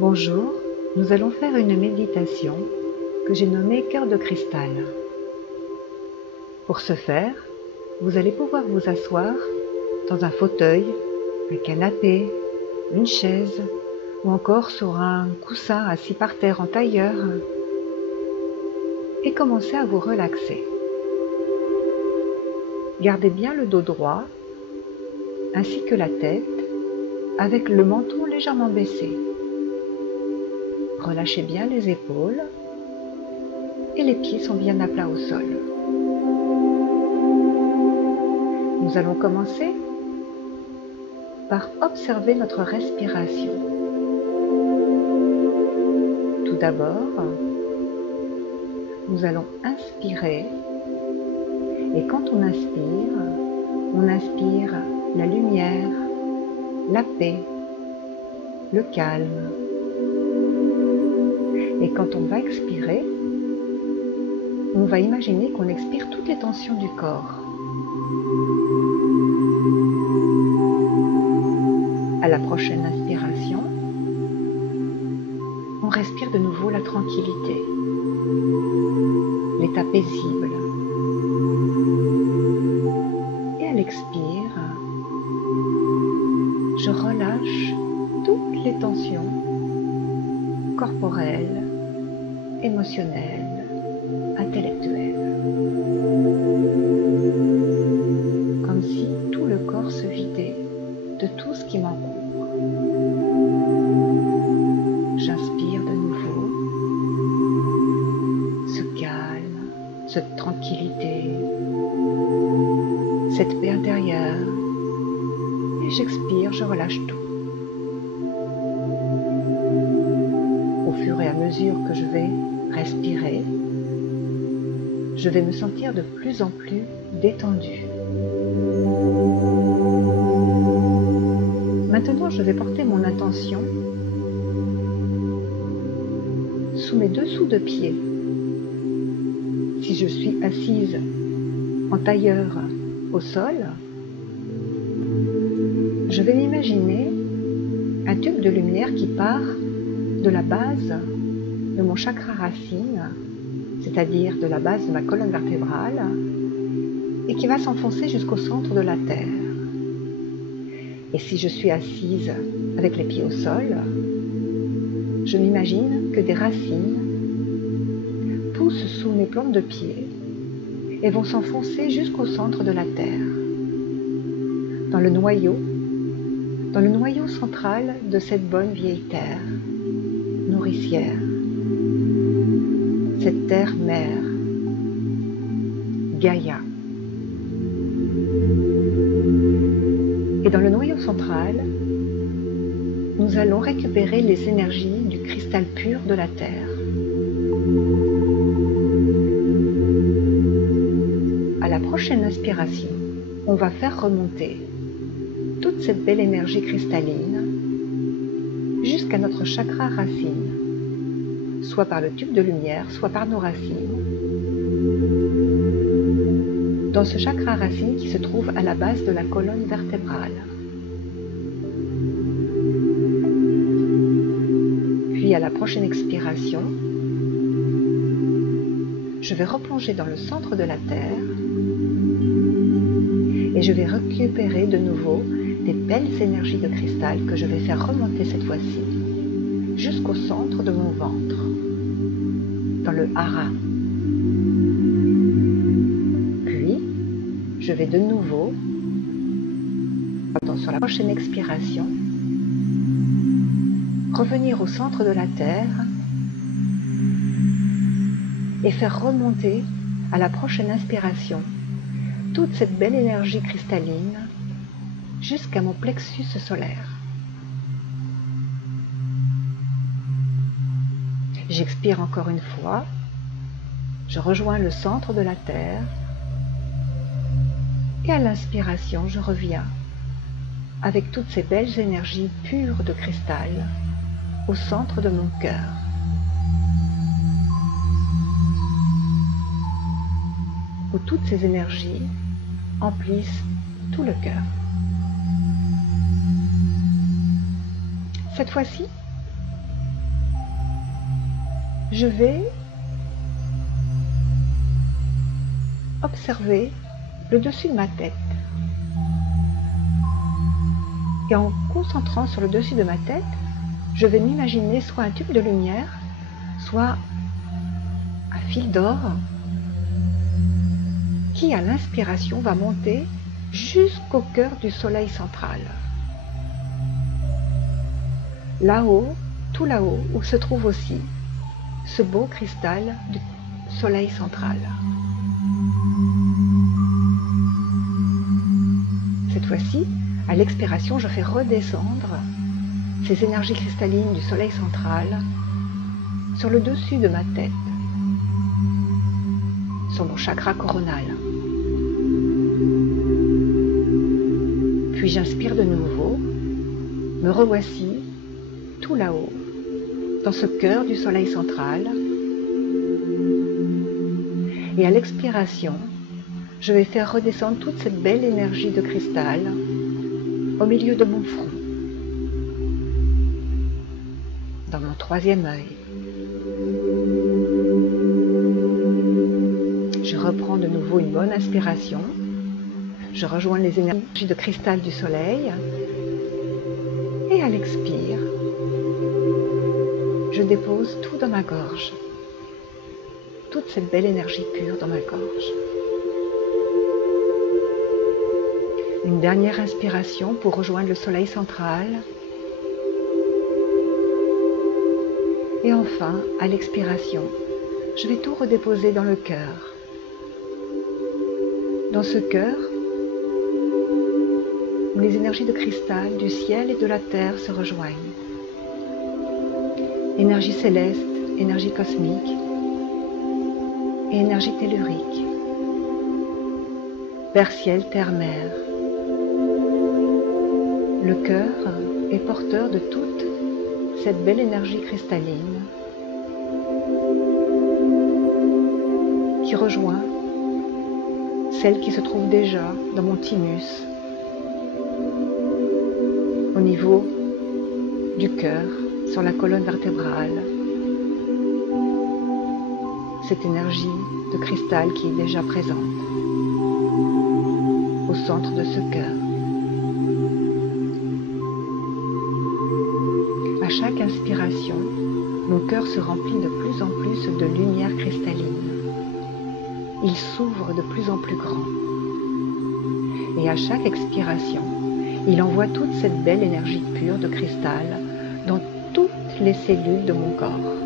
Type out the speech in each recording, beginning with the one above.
Bonjour, nous allons faire une méditation que j'ai nommée Cœur de cristal. Pour ce faire, vous allez pouvoir vous asseoir dans un fauteuil, un canapé, une chaise ou encore sur un coussin assis par terre en tailleur et commencer à vous relaxer. Gardez bien le dos droit ainsi que la tête avec le menton légèrement baissé. Relâchez bien les épaules et les pieds sont bien à plat au sol. Nous allons commencer par observer notre respiration. Tout d'abord, nous allons inspirer et quand on inspire la lumière, la paix, le calme. Et quand on va expirer, on va imaginer qu'on expire toutes les tensions du corps. À la prochaine inspiration, on respire de nouveau la tranquillité, l'état paisible. Et à l'expire, je relâche toutes les tensions corporelles, émotionnelles, intellectuelles. Comme si tout le corps se vidait de tout ce qui m'encourt. J'inspire de nouveau ce calme, cette tranquillité, cette paix intérieure. Et j'expire, je relâche tout. Au fur et à mesure que je vais respirer, je vais me sentir de plus en plus détendue. Maintenant, je vais porter mon attention sous mes dessous de pieds. Si je suis assise en tailleur au sol, je vais m'imaginer un tube de lumière qui part de la base de mon chakra racine, c'est-à-dire de la base de ma colonne vertébrale, et qui va s'enfoncer jusqu'au centre de la terre. Et si je suis assise avec les pieds au sol, je m'imagine que des racines poussent sous mes plantes de pied et vont s'enfoncer jusqu'au centre de la terre, dans le noyau central de cette bonne vieille terre, nourricière, cette terre-mère, Gaïa. Et dans le noyau central, nous allons récupérer les énergies du cristal pur de la terre. À la prochaine inspiration, on va faire remonter toute cette belle énergie cristalline jusqu'à notre chakra racine, soit par le tube de lumière, soit par nos racines. Dans ce chakra racine qui se trouve à la base de la colonne vertébrale. Puis à la prochaine expiration, je vais replonger dans le centre de la Terre et je vais récupérer de nouveau des belles énergies de cristal que je vais faire remonter cette fois-ci jusqu'au centre de mon ventre, dans le hara. Puis, je vais de nouveau, sur la prochaine expiration, revenir au centre de la Terre et faire remonter à la prochaine inspiration toute cette belle énergie cristalline jusqu'à mon plexus solaire. J'expire encore une fois, je rejoins le centre de la Terre et à l'inspiration, je reviens avec toutes ces belles énergies pures de cristal au centre de mon cœur. Où toutes ces énergies emplissent tout le cœur. Cette fois-ci, je vais observer le dessus de ma tête. Et en concentrant sur le dessus de ma tête, je vais m'imaginer soit un tube de lumière, soit un fil d'or qui, à l'inspiration, va monter jusqu'au cœur du soleil central. Là-haut, tout là-haut, où se trouve aussi ce beau cristal du soleil central. Cette fois-ci, à l'expiration, je fais redescendre ces énergies cristallines du soleil central sur le dessus de ma tête, sur mon chakra coronal. Puis j'inspire de nouveau, me revoici tout là-haut, dans ce cœur du soleil central. Et à l'expiration, je vais faire redescendre toute cette belle énergie de cristal au milieu de mon front, dans mon troisième œil. Je reprends de nouveau une bonne inspiration. Je rejoins les énergies de cristal du soleil. Et à l'expire, je dépose tout dans ma gorge. Toute cette belle énergie pure dans ma gorge. Une dernière inspiration pour rejoindre le soleil central. Et enfin, à l'expiration, je vais tout redéposer dans le cœur. Dans ce cœur, où les énergies de cristal du ciel et de la terre se rejoignent. Énergie céleste, énergie cosmique et énergie tellurique. Père ciel, terre, mer. Le cœur est porteur de toute cette belle énergie cristalline qui rejoint celle qui se trouve déjà dans mon thymus, au niveau du cœur, sur la colonne vertébrale. Cette énergie de cristal qui est déjà présente au centre de ce cœur. À chaque inspiration, mon cœur se remplit de plus en plus de lumière cristalline. Il s'ouvre de plus en plus grand. Et à chaque expiration, il envoie toute cette belle énergie pure de cristal dans toutes les cellules de mon corps.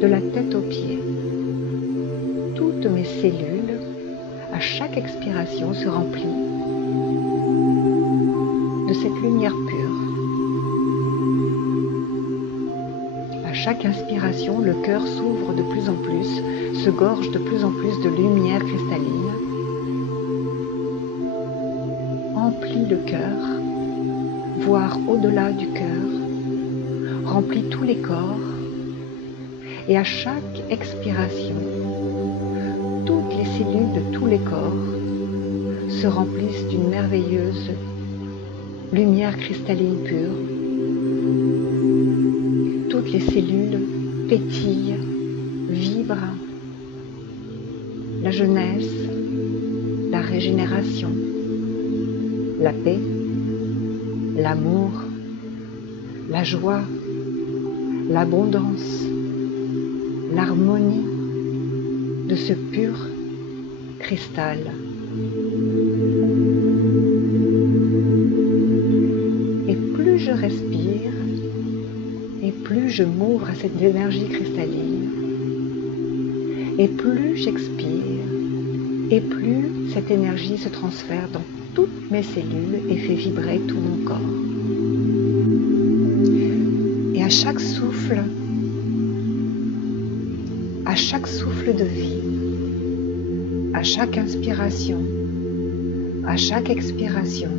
De la tête aux pieds. Toutes mes cellules, à chaque expiration, se remplissent de cette lumière pure. À chaque inspiration, le cœur s'ouvre de plus en plus, se gorge de plus en plus de lumière cristalline, emplit le cœur, voire au-delà du cœur, remplit tous les corps, et à chaque expiration, toutes les cellules de tous les corps se remplissent d'une merveilleuse lumière cristalline pure. Toutes les cellules pétillent, vibrent. La jeunesse, la régénération, la paix, l'amour, la joie, l'abondance, l'harmonie de ce pur cristal. Et plus je respire, et plus je m'ouvre à cette énergie cristalline, et plus j'expire, et plus cette énergie se transfère dans toutes mes cellules et fait vibrer tout mon corps. Et à chaque souffle de vie, à chaque inspiration, à chaque expiration,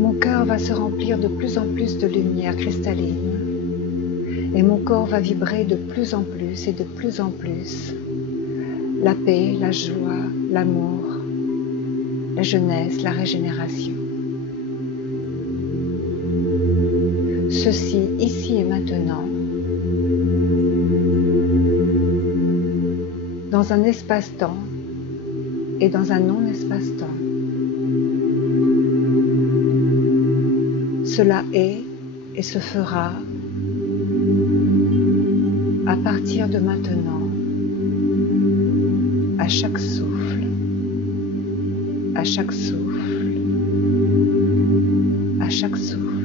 mon cœur va se remplir de plus en plus de lumière cristalline et mon corps va vibrer de plus en plus et de plus en plus. La paix, la joie, l'amour, la jeunesse, la régénération. Ce ceci ici et maintenant, dans un espace-temps et dans un non-espace-temps. Cela est et se fera à partir de maintenant, à chaque souffle, à chaque souffle, à chaque souffle.